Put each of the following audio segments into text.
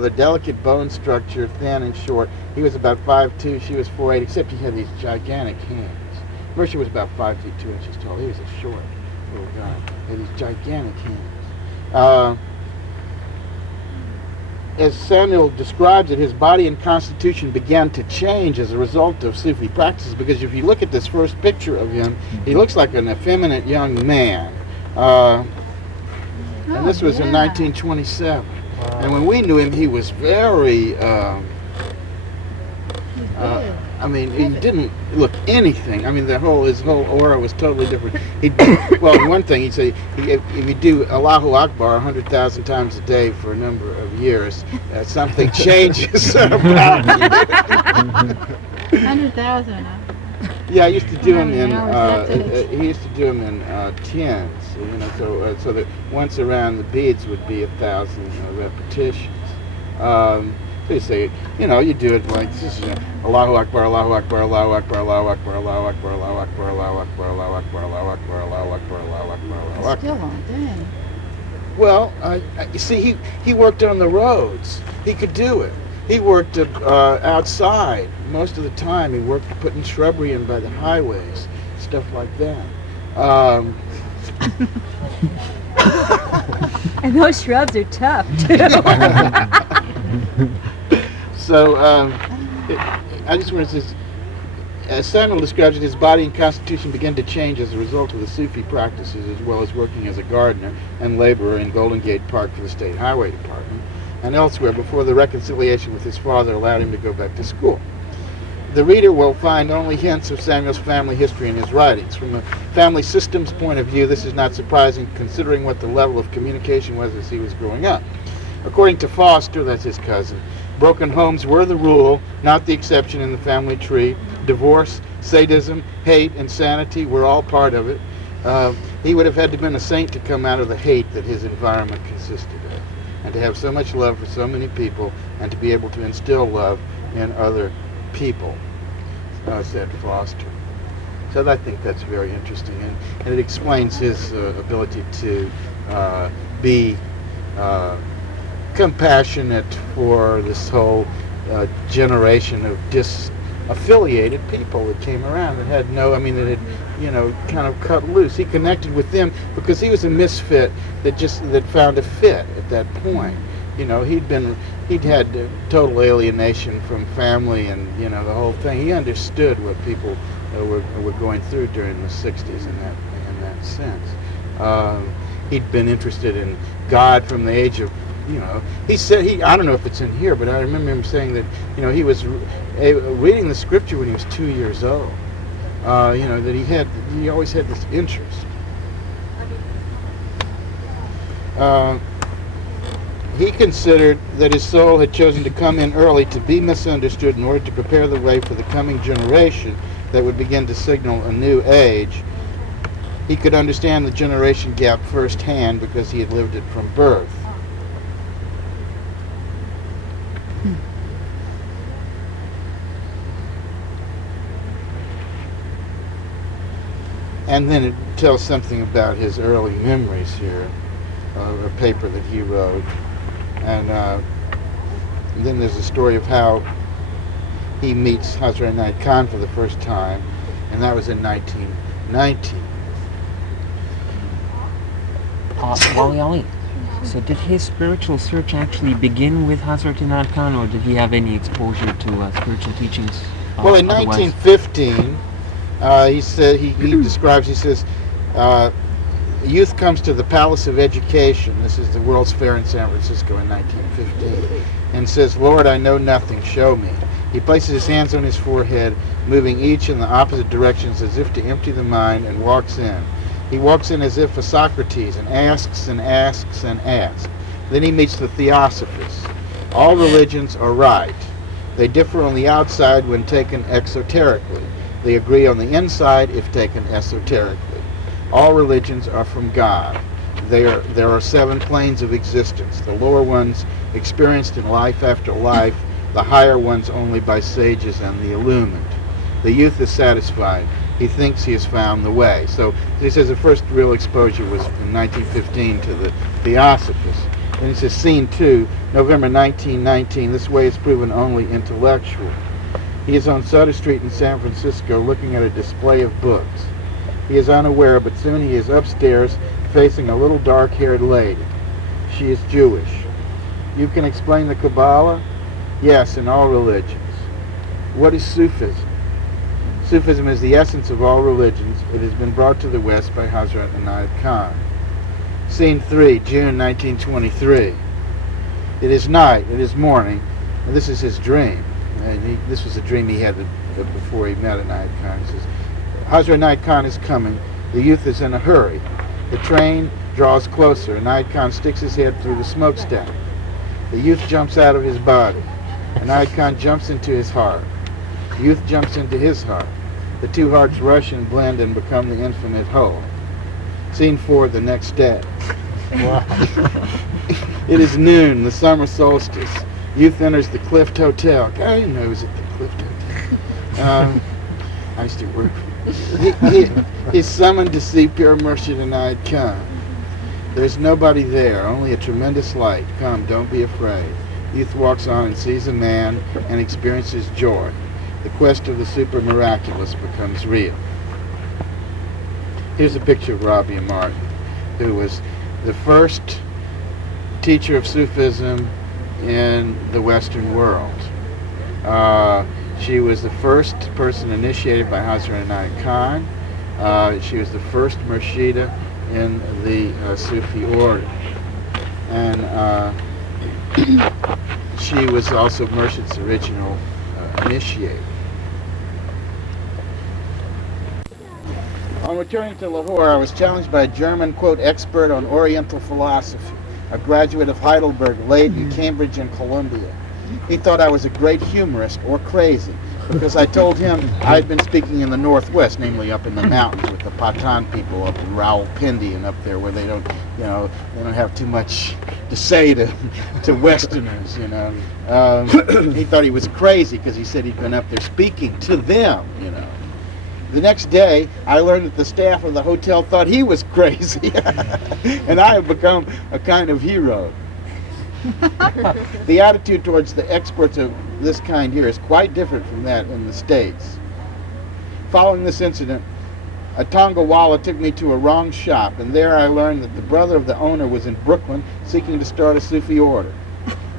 The delicate bone structure, thin and short. He was about 5'2", she was 4'8", except he had these gigantic hands. Murshid was about 5 feet 2 inches tall. He was a short little guy. He had these gigantic hands. As Samuel describes it, his body and constitution began to change as a result of Sufi practices, because if you look at this first picture of him, he looks like an effeminate young man. And this was in 1927. And when we knew him, he was very, I mean, he didn't look anything. I mean, his whole aura was totally different. Well, one thing he'd say, if you do Allahu Akbar 100,000 times a day for a number of years, something changes about you. 100,000. Yeah, I used to do him in. He used to do them in tens, so that once around the beads would be 1,000 repetitions. So you say, you do it like this: Allahu Akbar, Allahu Akbar, Allahu Akbar, Allahu Akbar, Allahu Akbar, Allahu Akbar, Allahu Akbar, Allahu Akbar, Allahu Akbar, Allahu Akbar, Allahu Akbar, Allahu Akbar. Still all day. Well, you see, he worked on the roads. He could do it. He worked outside most of the time. He worked putting shrubbery in by the highways, stuff like that. And those shrubs are tough, too. So, I just want to say, as Samuel describes it, his body and constitution began to change as a result of the Sufi practices, as well as working as a gardener and laborer in Golden Gate Park for the State Highway Department and elsewhere before the reconciliation with his father allowed him to go back to school. The reader will find only hints of Samuel's family history in his writings. From a family systems point of view, this is not surprising considering what the level of communication was as he was growing up. According to Foster, that's his cousin, broken homes were the rule, not the exception in the family tree. Divorce, sadism, hate, insanity were all part of it. He would have had to have been a saint to come out of the hate that his environment consisted of, and to have so much love for so many people, and to be able to instill love in other people, said Foster. So I think that's very interesting, and it explains his ability to be compassionate for this whole generation of disaffiliated people that came around that had that had, kind of cut loose. He connected with them because he was a misfit that found a fit at that point. He'd had total alienation from family and, the whole thing. He understood what people were going through during the 60s in that sense. He'd been interested in God from the age of, he said, I don't know if it's in here, but I remember him saying that, he was reading the scripture when he was 2 years old. That he always had this interest. He considered that his soul had chosen to come in early to be misunderstood in order to prepare the way for the coming generation that would begin to signal a new age. He could understand the generation gap firsthand because he had lived it from birth. And then it tells something about his early memories here, a paper that he wrote. And then there's a story of how he meets Hazrat Inayat Khan for the first time, and that was in 1990. Wali Ali. So did his spiritual search actually begin with Hazrat Inayat Khan, or did he have any exposure to spiritual teachings? Well, in 1915, he said he describes. He says, "Youth comes to the Palace of Education. This is the World's Fair in San Francisco in 1915, and says, 'Lord, I know nothing. Show me.' He places his hands on his forehead, moving each in the opposite directions as if to empty the mind, and walks in. He walks in as if a Socrates and asks and asks and asks. Then he meets the Theosophists. All religions are right. They differ on the outside when taken exoterically. They agree on the inside if taken esoterically. All religions are from God. There are 7 planes of existence. The lower ones experienced in life after life, the higher ones only by sages and the illumined. The youth is satisfied. He thinks he has found the way." So he says the first real exposure was in 1915 to the Theosophists. And he says, Scene 2, November 1919. This way is proven only intellectual. He is on Sutter Street in San Francisco looking at a display of books. He is unaware, but soon he is upstairs facing a little dark-haired lady. She is Jewish. You can explain the Kabbalah? Yes, in all religions. What is Sufism? Sufism is the essence of all religions. It has been brought to the West by Hazrat Inayat Khan. Scene 3, June 1923. It is night, it is morning, and this is his dream. And this was a dream he had before he met Inayat Khan. He says, Hazrat Inayat Khan is coming. The youth is in a hurry. The train draws closer. Inayat Khan sticks his head through the smokestack. The youth jumps out of his body. Inayat Khan jumps into his heart. The youth jumps into his heart. The two hearts rush and blend and become the infinite whole. Scene 4, the next day. Wow. It is noon, the summer solstice. Youth enters the Clift Hotel. God, I didn't know he was at the Clift Hotel. I used to work. He's summoned to see pure Murshid Inayat Khan. There's nobody there, only a tremendous light. Come, don't be afraid. Youth walks on and sees a man and experiences joy. The quest of the super miraculous becomes real. Here's a picture of Rabia Martin, who was the first teacher of Sufism in the Western world. She was the first person initiated by Hazrat Inayat Khan. She was the first Murshida in the Sufi order. And she was also Murshid's original initiator. On returning to Lahore, I was challenged by a German, quote, expert on Oriental philosophy, a graduate of Heidelberg, Leiden, Cambridge, and Columbia. He thought I was a great humorist or crazy because I told him I'd been speaking in the Northwest, namely up in the mountains with the Pathan people up in Rawalpindi and up there where they don't, they don't have too much to say to Westerners, He thought he was crazy because he said he'd been up there speaking to them, The next day, I learned that the staff of the hotel thought he was crazy, and I have become a kind of hero. The attitude towards the experts of this kind here is quite different from that in the States. Following this incident, a Tongawalla took me to a wrong shop, and there I learned that the brother of the owner was in Brooklyn seeking to start a Sufi order.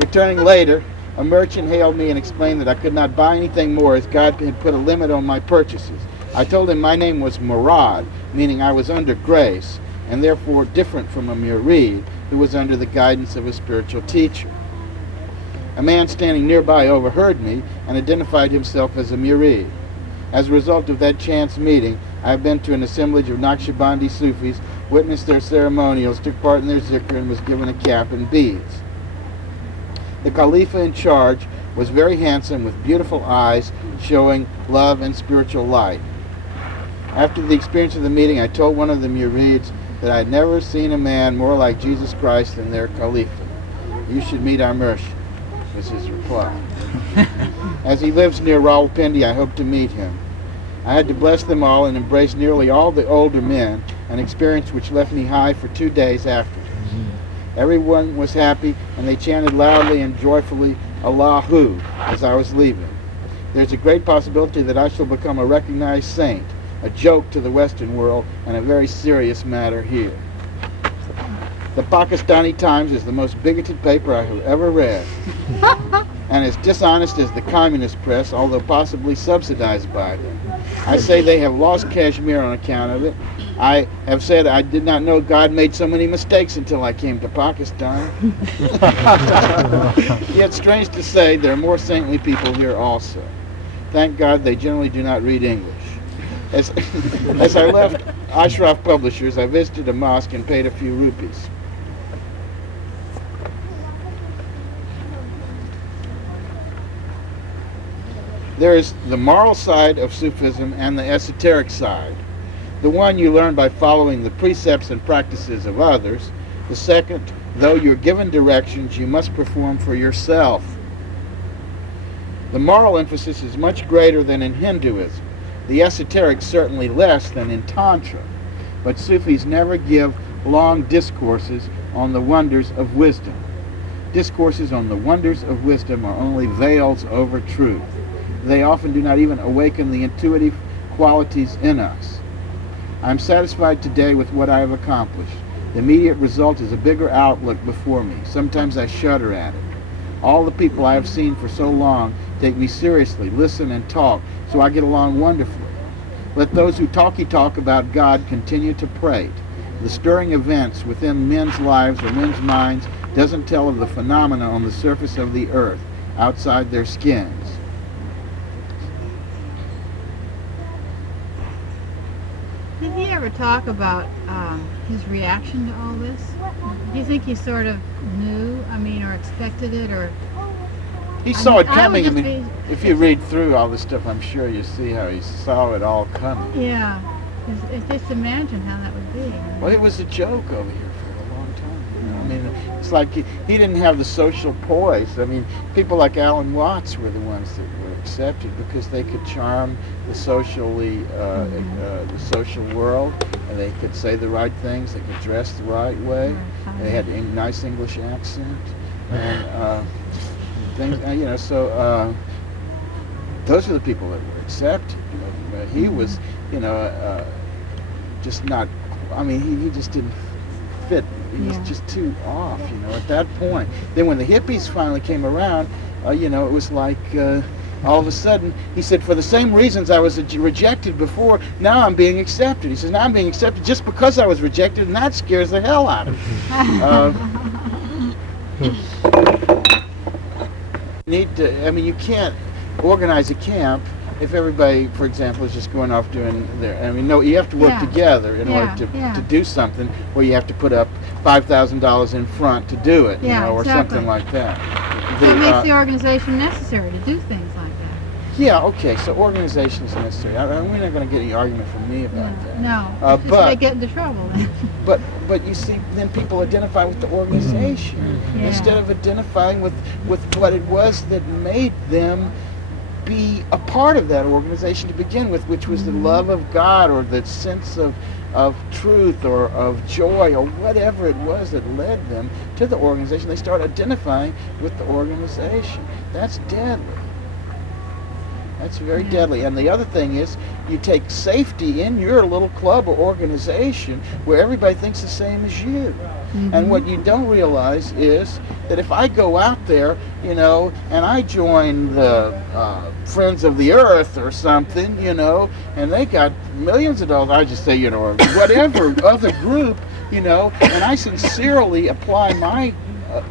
Returning later, a merchant hailed me and explained that I could not buy anything more as God had put a limit on my purchases. I told him my name was Murad, meaning I was under grace, and therefore different from a murid who was under the guidance of a spiritual teacher. A man standing nearby overheard me and identified himself as a murid. As a result of that chance meeting, I have been to an assemblage of Naqshbandi Sufis, witnessed their ceremonials, took part in their zikr, and was given a cap and beads. The Khalifa in charge was very handsome with beautiful eyes showing love and spiritual light. After the experience of the meeting, I told one of the murids that I had never seen a man more like Jesus Christ than their Khalifa. You should meet our Murshid, was his reply. As he lives near Rawalpindi, I hope to meet him. I had to bless them all and embrace nearly all the older men, an experience which left me high for 2 days after. Everyone was happy, and they chanted loudly and joyfully, Allahu, as I was leaving. There's a great possibility that I shall become a recognized saint, a joke to the Western world, and a very serious matter here. The Pakistani Times is the most bigoted paper I have ever read, and as dishonest as the communist press, although possibly subsidized by them. I say they have lost Kashmir on account of it. I have said I did not know God made so many mistakes until I came to Pakistan. Yet, strange to say, there are more saintly people here also. Thank God they generally do not read English. As I left Ashraf Publishers, I visited a mosque and paid a few rupees. There is the moral side of Sufism and the esoteric side. The one you learn by following the precepts and practices of others. The second, though you're given directions, you must perform for yourself. The moral emphasis is much greater than in Hinduism. The esoteric certainly less than in Tantra. But Sufis never give long discourses on the wonders of wisdom. Discourses on the wonders of wisdom are only veils over truth. They often do not even awaken the intuitive qualities in us. I am satisfied today with what I have accomplished. The immediate result is a bigger outlook before me. Sometimes I shudder at it. All the people I have seen for so long take me seriously, listen and talk, so I get along wonderfully. Let those who talk about God continue to prate. The stirring events within men's lives or men's minds doesn't tell of the phenomena on the surface of the earth, outside their skins. Did he ever talk about his reaction to all this? Do you think he sort of knew, or expected it, or? He saw it coming. Be, if you read through all this stuff, I'm sure you see how he saw it all coming. Yeah. Just imagine how that would be. Well, it was a joke over here for a long time. It's like he didn't have the social poise. People like Alan Watts were the ones that were accepted because they could charm the the social world, and they could say the right things. They could dress the right way. They had a nice English accent, and things. So those are the people that were accepted. He was, just not. He just didn't fit. He was just too off, at that point. Then when the hippies finally came around, it was like all of a sudden, he said, for the same reasons I was rejected before, now I'm being accepted. He says, now I'm being accepted just because I was rejected, and that scares the hell out of me. You can't organize a camp if everybody, for example, is just going off doing their, you have to work together in order to do something where you have to put up $5,000 in front to do it, or something like that. So it makes the organization necessary to do things like that. Yeah, okay, so organization is necessary. We're not going to get any argument from me about that. No, but they get into trouble then. But you see, then people identify with the organization instead of identifying with what it was that made them be a part of that organization to begin with, which was the love of God or the sense of truth or of joy or whatever it was that led them to the organization. They start identifying with the organization. That's deadly. That's very deadly. And the other thing is, you take safety in your little club or organization where everybody thinks the same as you. And what you don't realize is that if I go out there, and I join the Friends of the Earth or something, and they got millions of dollars, I just say, or whatever other group, and I sincerely apply my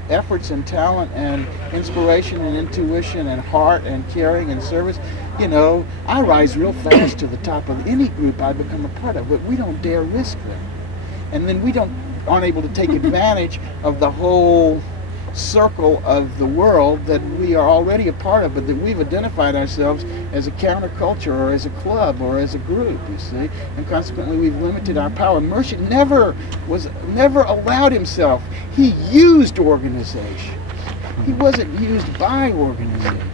efforts and talent and inspiration and intuition and heart and caring and service, I rise real fast to the top of any group I become a part of, but we don't dare risk that. And then we aren't able to take advantage of the whole circle of the world that we are already a part of, but that we've identified ourselves as a counterculture or as a club or as a group, you see, and consequently we've limited our power. Murshid never allowed himself. He used organization. He wasn't used by organization.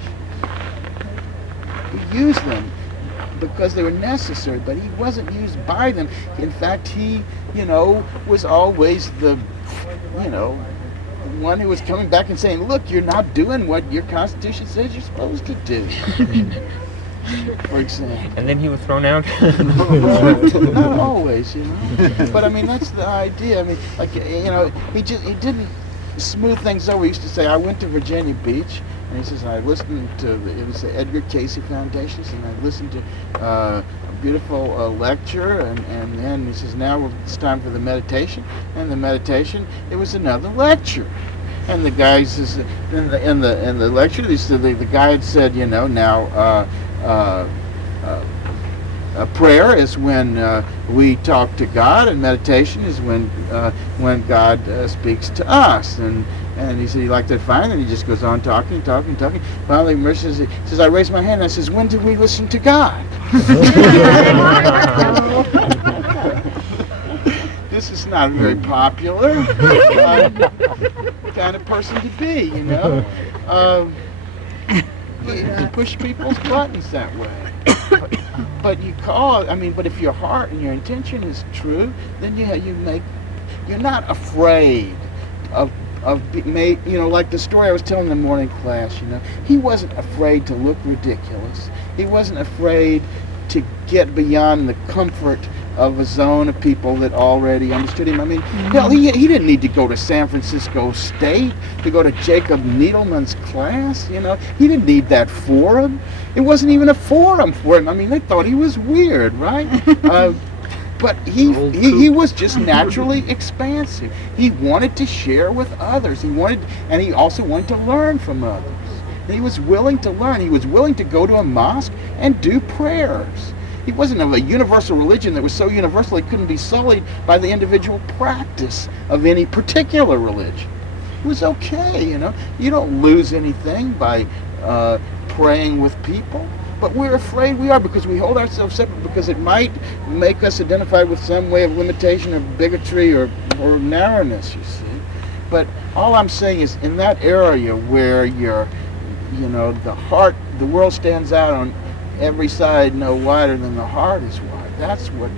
He used them because they were necessary, but he wasn't used by them. In fact, he, was always the, one who was coming back and saying, look, you're not doing what your Constitution says you're supposed to do. For example. And then he was thrown out? Not always, But that's the idea. He didn't smooth things over. He used to say, I went to Virginia Beach, and he says, I listened to, it was the Edgar Cayce Foundation, and I listened to a beautiful lecture, and then he says, now it's time for the meditation, and the meditation, it was another lecture. And the guy says, in the lecture, the guy had said, a prayer is when we talk to God, and meditation is when God speaks to us. And he said he liked that fine, and he just goes on talking. Finally, Murshid says, I raised my hand, and I says, when did we listen to God? This is not a very popular kind of person to be, to push people's buttons that way. But but if your heart and your intention is true, then you make You're not afraid like the story I was telling in the morning class, he wasn't afraid to look ridiculous. He wasn't afraid to get beyond the comfort of a zone of people that already understood him. I mean, hell, he didn't need to go to San Francisco State to go to Jacob Needleman's class, He didn't need that forum. It wasn't even a forum for him. I mean, they thought he was weird, right? But he was just naturally expansive. He wanted to share with others. And he also wanted to learn from others. And he was willing to learn. He was willing to go to a mosque and do prayers. He wasn't of a universal religion that was so universal it couldn't be sullied by the individual practice of any particular religion. It was okay, You don't lose anything by praying with people. But we're afraid we are, because we hold ourselves separate, because it might make us identify with some way of limitation or bigotry or narrowness, you see. But all I'm saying is, in that area where the heart, the world stands out on every side no wider than the heart is wide. That's what,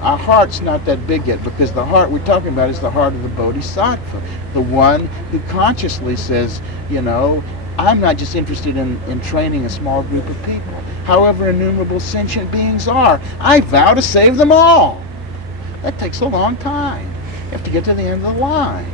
our heart's not that big yet, because the heart we're talking about is the heart of the Bodhisattva, the one who consciously says, I'm not just interested in training a small group of people, however innumerable sentient beings are. I vow to save them all. That takes a long time. You have to get to the end of the line.